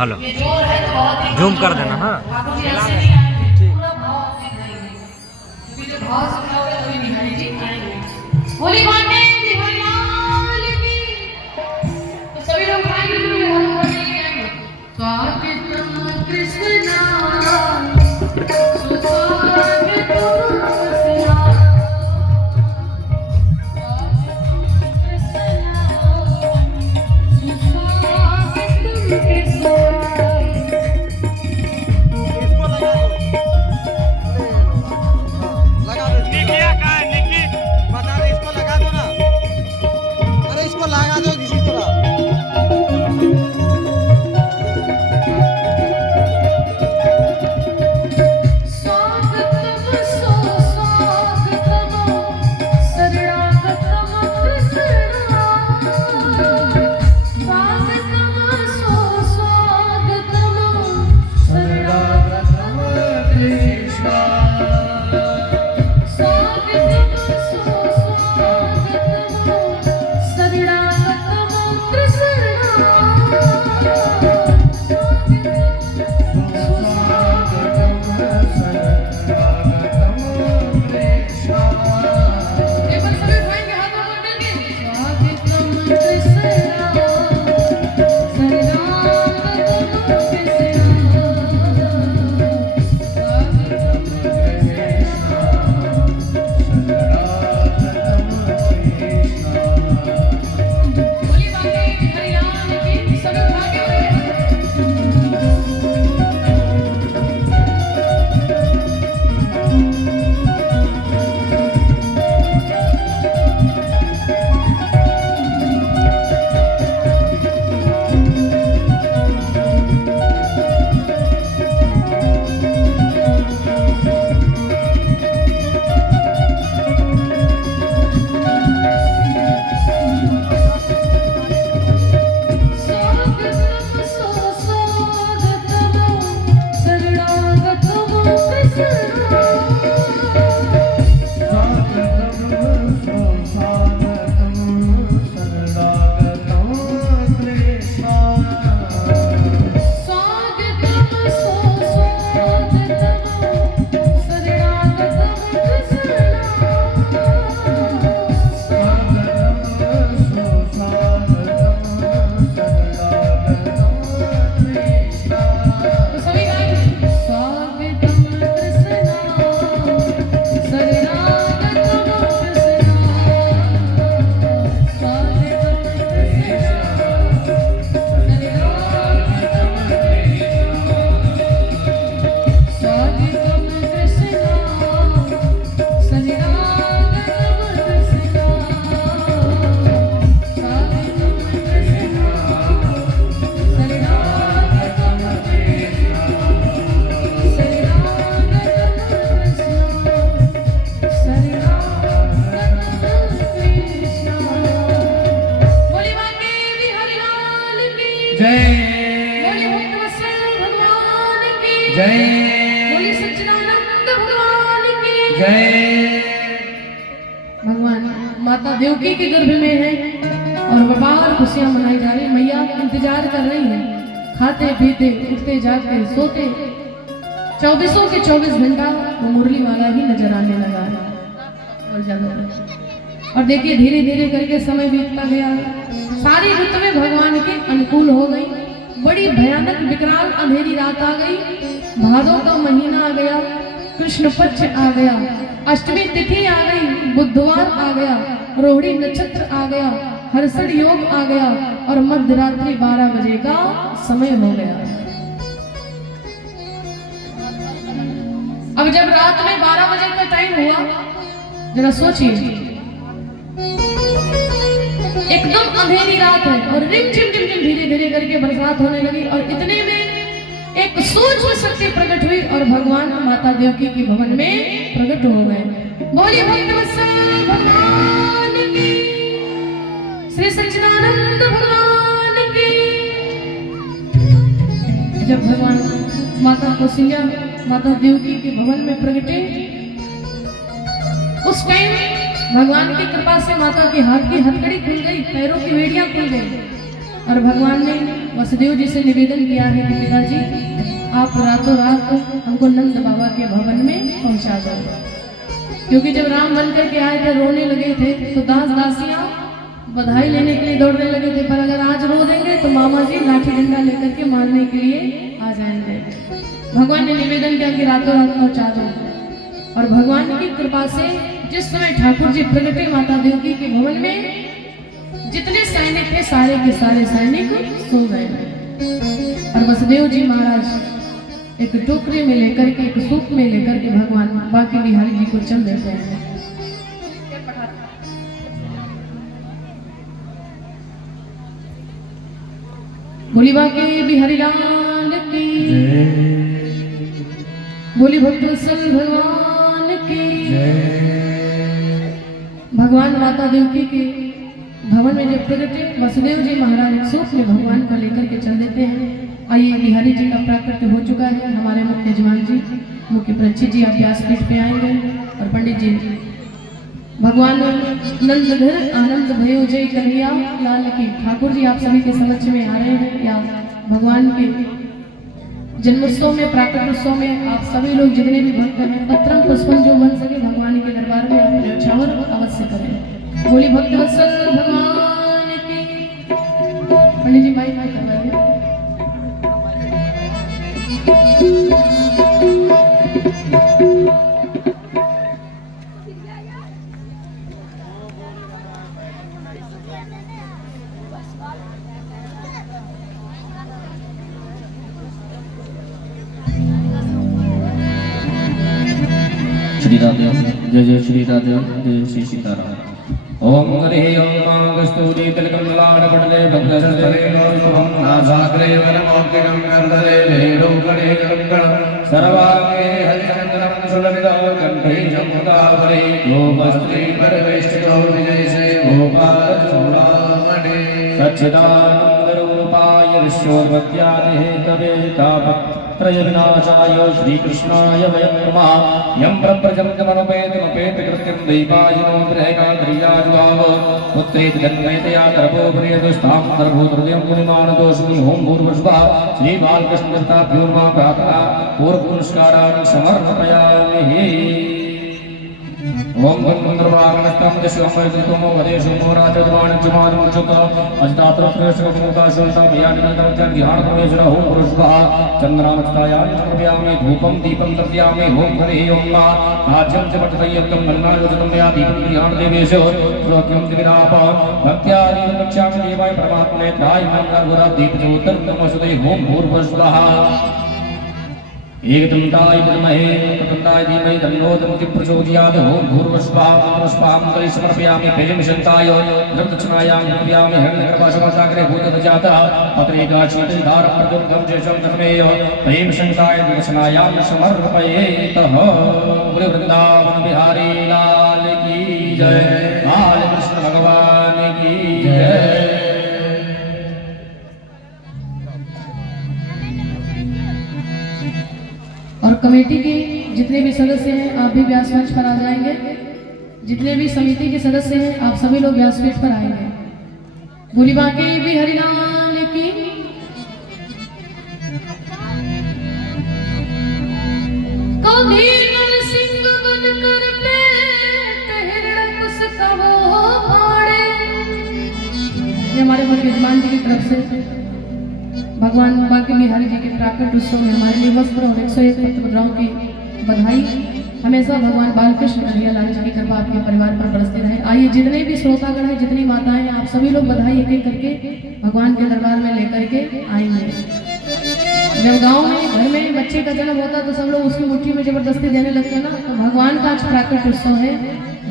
Hello zoom कर देना। हाँ होली माने बिहारी लाल की। तो सभी लोग आएंगे तो हम बोलेंगे आएंगे स्वागतम कृष्णा सुस्वागतम कृष्णा भगवान माता देवकी के गर्भ में है और बबार खुशियां मनाई जा रही। मैया इंतजार कर रही है, खाते पीते उठते जागते सोते 24 के 24 घंटा वो मुरली वाला ही नजर आने लगा है। और देखिए धीरे धीरे करके समय बीतता गया, सारी ऋतुएं भगवान के अनुकूल हो गई। बड़ी भयानक विकराल अंधेरी रात आ गई, भादों का महीना आ गया, कृष्ण पक्ष आ गया, अष्टमी तिथि आ गई, बुधवार आ गया, रोहिणी नक्षत्र आ गया, हर्षण योग आ गया और मध्य रात्रि 12 बजे का समय हो गया। अब जब रात में 12 बजे का टाइम हुआ, जरा सोचिए, एकदम अंधेरी रात है और रिम झिम झिम झिम धीरे धीरे करके बरसात होने लगी और इतने में एक सूक्ष्म शक्ति प्रकट हुई और भगवान माता देवकी के भवन में प्रकट हो गए। बोलिए भक्तवत्सल भगवान की, श्री सच्चिदानंद भगवान की। जब भगवान माता कौशल्या माता देवकी के भवन में प्रकटे, उस टाइम भगवान की कृपा से माता के हाथ की हथकड़ी खुल गई, पैरों की बेड़ियां खुल गई और भगवान ने वसुदेव जी से निवेदन किया है कि पिताजी आप रातों रात हमको नंद बाबा के भवन में पहुंचा दो, क्योंकि जब राम बन करके आए थे रोने लगे थे तो दास दासियां बधाई लेने के लिए दौड़ने लगे थे, पर अगर आज रो देंगे तो मामा जी लाठी डंडा लेकर के मारने के लिए आ जाएंगे। भगवान ने निवेदन किया कि रातों रात पहुंचा दो, और भगवान की कृपा से जिस समय ठाकुर जी प्रगटे माता देवकी के भवन में, जितने सैनिक थे सारे के सारे सैनिक सो गए। और वसुदेव जी महाराज एक टोकरी में लेकर के, एक सूप में लेकर के भगवान बांके बिहारी जी को चल देते हैं। बोली बांके बिहारी लाल की, बोली भक्तवत्सल भगवान की। भगवान माता देवकी के भवन में जब प्रगटे वसुदेव जी महाराज एक सूप में भगवान को लेकर के चल देते हैं। आइए बिहारी जी का प्राकट्य हो चुका है। हमारे मुख्य यजमान जी मुख्य परीक्षित जी आप व्यासपीठ पे आएंगे और पंडित जी भगवान नंदधर आनंद भयो जय कन्हैया लाल की। ठाकुर जी आप सभी के समक्ष में आ रहे हैं, या भगवान के जन्मोत्सव में प्राकट्य उत्सव में आप सभी लोग जितने भी भक्त हैं पत्रम पुष्पम जो बन सके भगवान के दरबार में आप न्यौछावर अवश्य करें। बोली भक्तवत्सल भगवान की। पंडित जी माइक करवाइए। श्री राधे जय जय श्री राधे जय श्री सीताराम। ओम हरे ओम कस्तूरी तिलकम लाडपटले भक्तसरे शुभम नासाग्रे वरमौक्तिकं गर्दरे वेणुगणे गंगण सर्वांगे हरिचंद्रम सुललितो कंठे जमुदावरे गोपस्त्री परवेष्टितो विजयसे गोपाल चूड़ामणि सच्चिदानंद रूपाय विश्वोत्पत्त्यादि हेतवे तापत्रय विनाशाय श्रीकृष्णाय वयं नमः। यं प्रप्रजन्तमनुपेतमुपेत कृत्यं दैवायिनो बृहगाद्रियाजुगाव पुत्रेति जन्मयतया तर्पोपनियतुस्तां सर्वभूतहृदयं मुनिमानतोऽस्मि। ओं भूर्भुवः श्री बालकृष्णदत्ताभ्यो नमः। प्रार्थना पूर्वपुरस्कारान् समर्पयामि। ओम गंधर्वागणस्तं दिशोमर्जितोमो वदेशोमो राजद्वाणज्यमानमुच्युत अजितात्रप्रवेशकमुदाशुन्तं यानिमितं च ध्यानप्रवेशः। ओम पुरुषः चन्द्रामस्तायां समर्पयामि धूपं दीपं दर्शयामि। ओम हरे ओम राज्यं च पठसंयुक्तं गन्नायोजनं मया दीपं ध्यानदेवेश श्लोक्यं दिविराप भक्त्यादीनं वक्ष्यामि देवाय परमात्मने त्रायमानं दीपज्योतिर्नमोस्तुते। ओम भूर्भुवः एकदन्ताय विद्महे वक्रतुण्डाय धीमहि तन्नो दन्ति प्रचोदयात्। ओम भूर्भुवः पुष्पां तरि समर्पयामि। पेयमिषन्ताय दक्षिणायां समर्पयामि। हिरण्यगर्भाशमसागरे भूतजातः पत्रेकाशीतधारं प्रदुर्गं शेषं दशमेय पेयमिषन्ताय दक्षिणायां समर्पयेतः। बोले वृंदावन बिहारी लाल की जय, बाल कृष्ण भगवान की जय। और कमेटी के जितने भी सदस्य हैं आप भी व्यासपीठ पर आ जाएंगे। जितने भी समिति के सदस्य हैं आप सभी लोग व्यासपीठ पर आएंगे। बोली बांके बिहारी लाल की। कभी नरसिंह बनकर पेट हिरण्यकश कहो फाड़े। ये हमारे मुख्य यजमान जी की तरफ से भगवान बांके बिहारी जी के प्राकट्य उत्सव में हमारे लिए वस्त्र और 101 पत्र मुद्राओं की बधाई। हमेशा भगवान बालकृष्ण कन्हैया लाल जी की कृपा आपके परिवार पर बरसती रहे। आइए जितने भी श्रोतागण हैं जितनी माताएं हैं आप सभी लोग बधाई एक एक करके भगवान के दरबार में लेकर के आएंगे। जब गांव में घर में बच्चे का जन्म होता तो सब लोग उसकी मुट्ठी में जबरदस्ती देने लगते हैं ना। तो भगवान का आज प्राकट्य उत्सव है।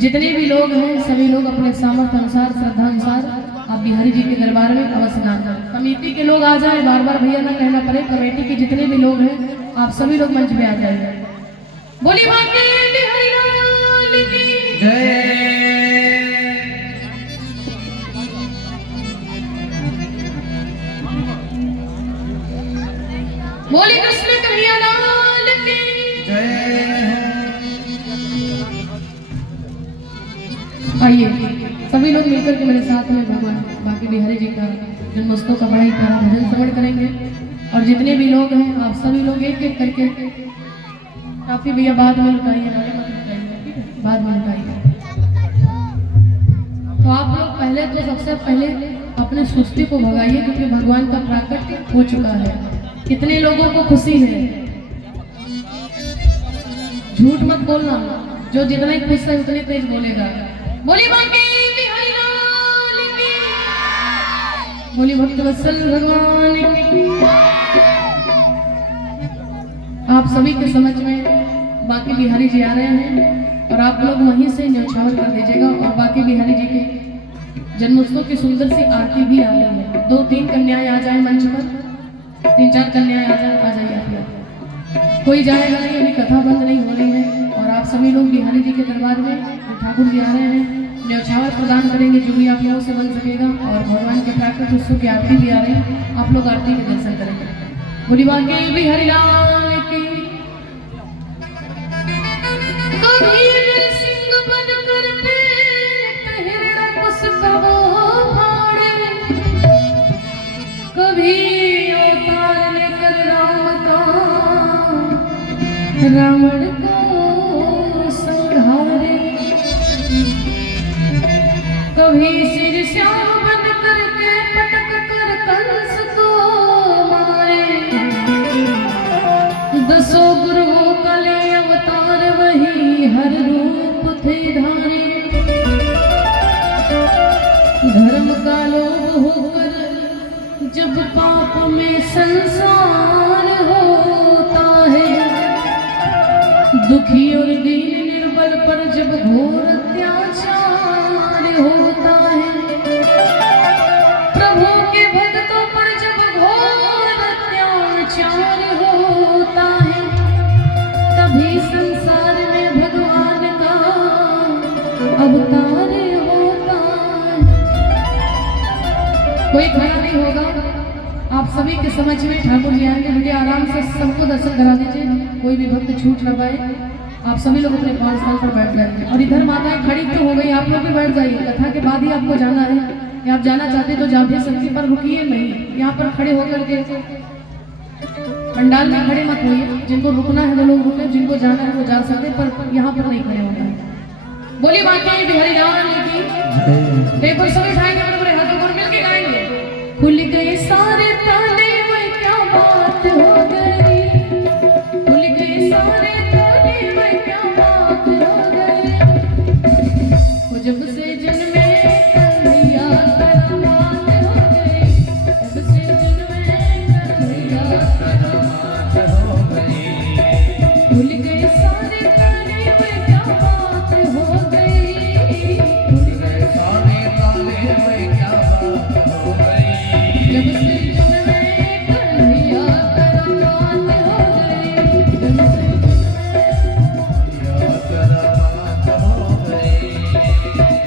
जितने भी लोग हैं सभी लोग अपने सामर्थ्य अनुसार श्रद्धा अनुसार आप बिहारी जी के दरबार में अवश्य दान करें। कमेटी के लोग आ जाए, बार बार भैया ना कहना पड़े। कमेटी के जितने भी लोग हैं आप सभी लोग मंच पे आ जाइए। बोली बांके बिहारी लाल की जय। बोली कृष्ण कन्हैया लाल की जय। आइए सभी लोग मिलकर के मेरे साथ में भगवान बांके बिहारी जी का जन्मोत्सव का बड़ा ही प्यारा भजन श्रवण करेंगे। और जितने भी लोग हैं आप सभी लोग एक एक करके काफी भैया बाद में लुटाइए, बाद में लुटाइए। तो आप लोग पहले तो सबसे पहले अपने सुस्ती को भगाइए, क्योंकि भगवान का प्राकट्य हो चुका है। कितने लोगों को खुशी है, झूठ मत बोलना, जो जितना ही खुश है उतनी तेज बोलेगा। बोली बांके बिहारी लाल की, बोली भक्त वत्सल भगवान की। आप सभी के समझ में बांके बिहारी जी आ रहे हैं और आप लोग वहीं से न्यौछावर कर दीजिएगा। और बांके बिहारी जी के जन्मोत्सव की सुंदर सी आरती भी आ रही है। 2-3 कन्याएं आ जाए मंच पर, 3-4 कन्याएं आ जाइए आप लोग। कोई जाएगा नहीं, अभी कथा बंद नहीं हो रही है। और आप सभी लोग बिहारी जी के दरबार में ठाकुर जी आ रहे हैं, न्यौछावर प्रदान करेंगे जो भी आप लोगों से बन सकेगा। और भगवान के प्राकट उत्सव की आरती भी आ रही है, आप लोग आरती के दर्शन करेंगे। बोली बांके बिहारी लाल की। कभी सिंह बनकर कभी अवतार लेकर राम का रावण को संहारे, कभी सिर श्याम बन करके पटक कर कंस को मारे। 10 गुरुओं का ले अवतार वही हर रूप थे धारे। धर्म का लोभ होकर जब पाप में संसार होता है, दुखी और दीन निर्बल पर जब घोर अत्याचार होता है, प्रभु के भक्तों पर जब घोर अत्याचार होता है, तभी संसार में भगवान का अवतार होता है। कोई खड़ा नहीं होगा, आप सभी के समझ में ठाकुर जी आएंगे। मुझे आराम से सबको दर्शन करा दीजिए, कोई भी भक्त छूट न पाए। आप सभी लोग अपने 5 स्थान पर बैठ जाएंगे। और इधर माताएं खड़ी तो हो गई, आप लोग भी बैठ जाइए। कथा के बाद ही आपको जाना है, या आप जाना चाहते तो जा भी सकती, पर रुकिए नहीं, यहाँ पर खड़े होकर के पंडाल में खड़े मत होइए। जिनको रुकना है वो लोग रुके, जिनको जाना है वो जा सकते, पर यहाँ पर नहीं खड़े होना है। बोली बांके बिहारी लाल की। देखो सभी उठाएंगे, बड़े हाथों को मिलके गाएंगे। खुल गए सारे ताले में क्या बात हो गई, खुल गए सारे ताले में क्या बात हो गई। वो जब से जन्मे कन्हैया करामात हो गई, जब से जन्मे कन्हैया करामात हो गई। खुल गए सारे ताले में क्या बात हो गई, खुल गए सारे ताले में क्या बात हो गई। जब से जन्मे कन्हैया करामात हो गई, जब से कन्हैया करामात हो गई।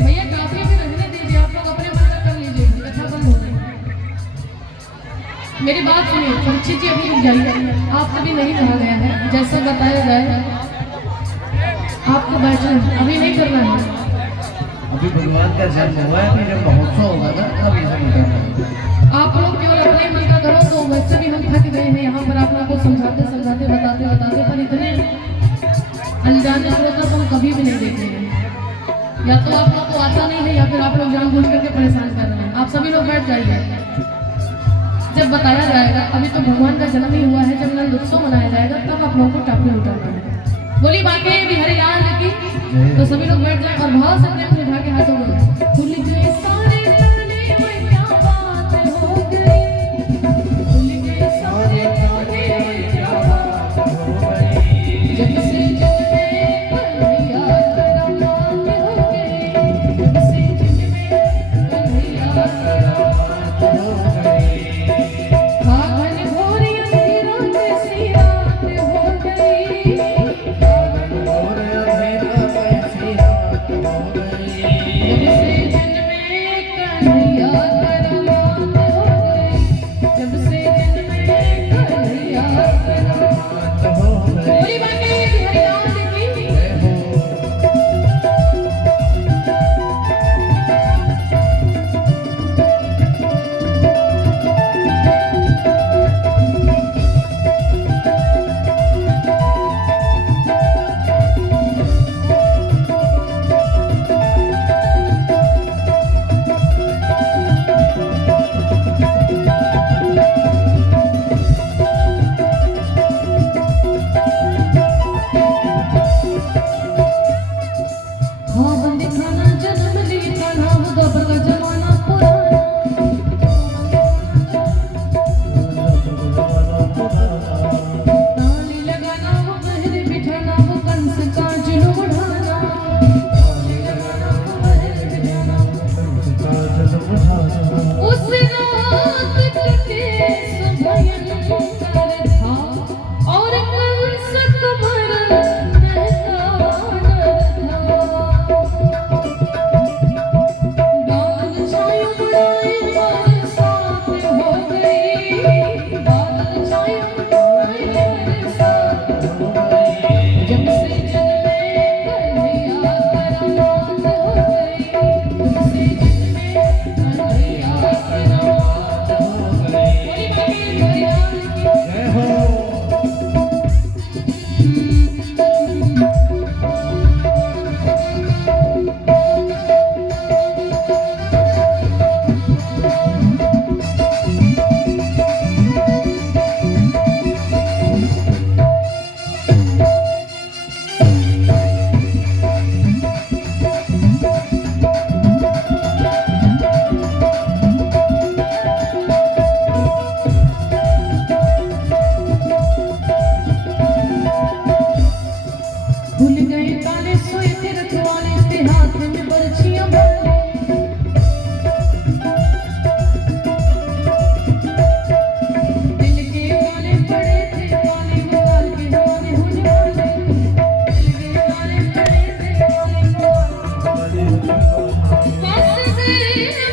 भैया काफी भी रहने दीजिए, आप लोग अपने मन का कर लीजिए, कथा बंद हो रही है। मेरी बात सुनिए, परीक्षित जी अभी रुक जाइए, आप कभी नहीं कहा गया है, जैसा बताया जाए आपको बैठना है, अभी नहीं करना है। अभी भगवान का जन्म हुआ है, जब महोत्सव होगा ना तब ये सब करना है। आप लोग केवल अपने मन का करो। तो वैसे भी हम थक गए हैं यहाँ पर आप लोगों को समझाते समझाते बताते बताते, पर इतने अनजाने श्रोता को हम कभी भी नहीं देखे हैं। या तो आप लोग को आता नहीं है, या फिर आप लोग जानबूझ करके परेशान कर रहे हैं। आप सभी लोग बैठ जाइए, जब बताया जाएगा। अभी तो भगवान का जन्म ही हुआ है, जब नंद उत्सव मनाया जाएगा तब आप लोगों को टापी उठाना है। बोली बांके बिहारी लाल की। तो सभी लोग बैठ जाए और भाव से प्रेम से उठा के हाथों में। खुल गए सारे ताले में क्या बात हो गई, खुल गए सारे ताले में क्या बात हो गई। जब से जन्मे कन्हैया करामात हो गई, जब से जन्मे कन्हैया करामात हो गई। फागुन घोरी अंधेरा कैसी रात हो गई, फागुन घोर अंधेरा कैसी रात हो गई। भयंकर था और कंस कमर नहकान था। बादल छाए बड़ाए बरसात हो गई, बादल छाए बड़ाए बरसात हो गई। जब से जग में कन्हैया करामात हो गई, जब से जग में कन्हैया करामात हो गई। बोली कबीर भगवान की जय हो। भूल गए काले सोए थे रखवाले थे हाथ में बर्छियां भरे। दिल के काले पड़े थे काले वो काल के हवाले होने वाले। दिल के काले पड़े थे काले वो काल के हवाले होने वाले। बस गए